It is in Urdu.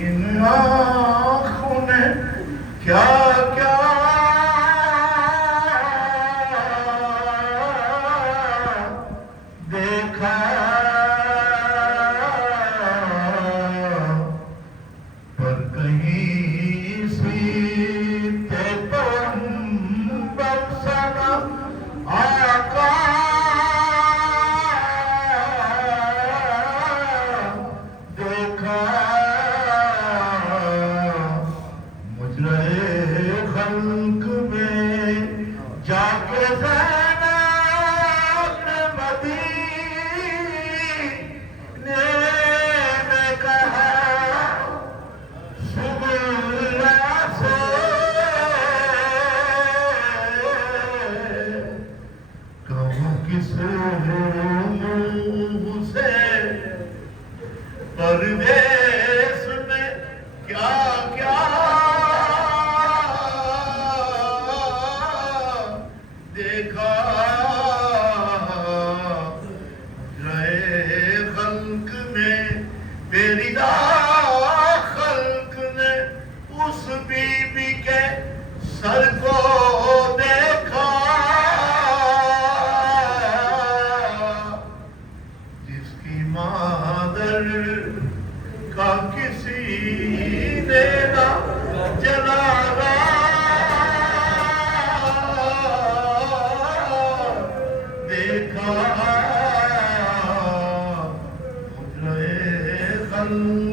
ان آنکھوں نے کیا کیا دیکھا، پر کہیں سیتے تو ہم بخشنا آقا دیکھا، مجرے خلق میں جا کے زینب مدینے میں کہا اللہ سے کہوں کس منہ سے پردیس میں کیا کیا دیکھا، رہے خلق میں میری خلق نے اس بی بی کے سر کو دیکھا جس کی مادر کا کسی نے نہ جلالا، دیکھا مجرے خلق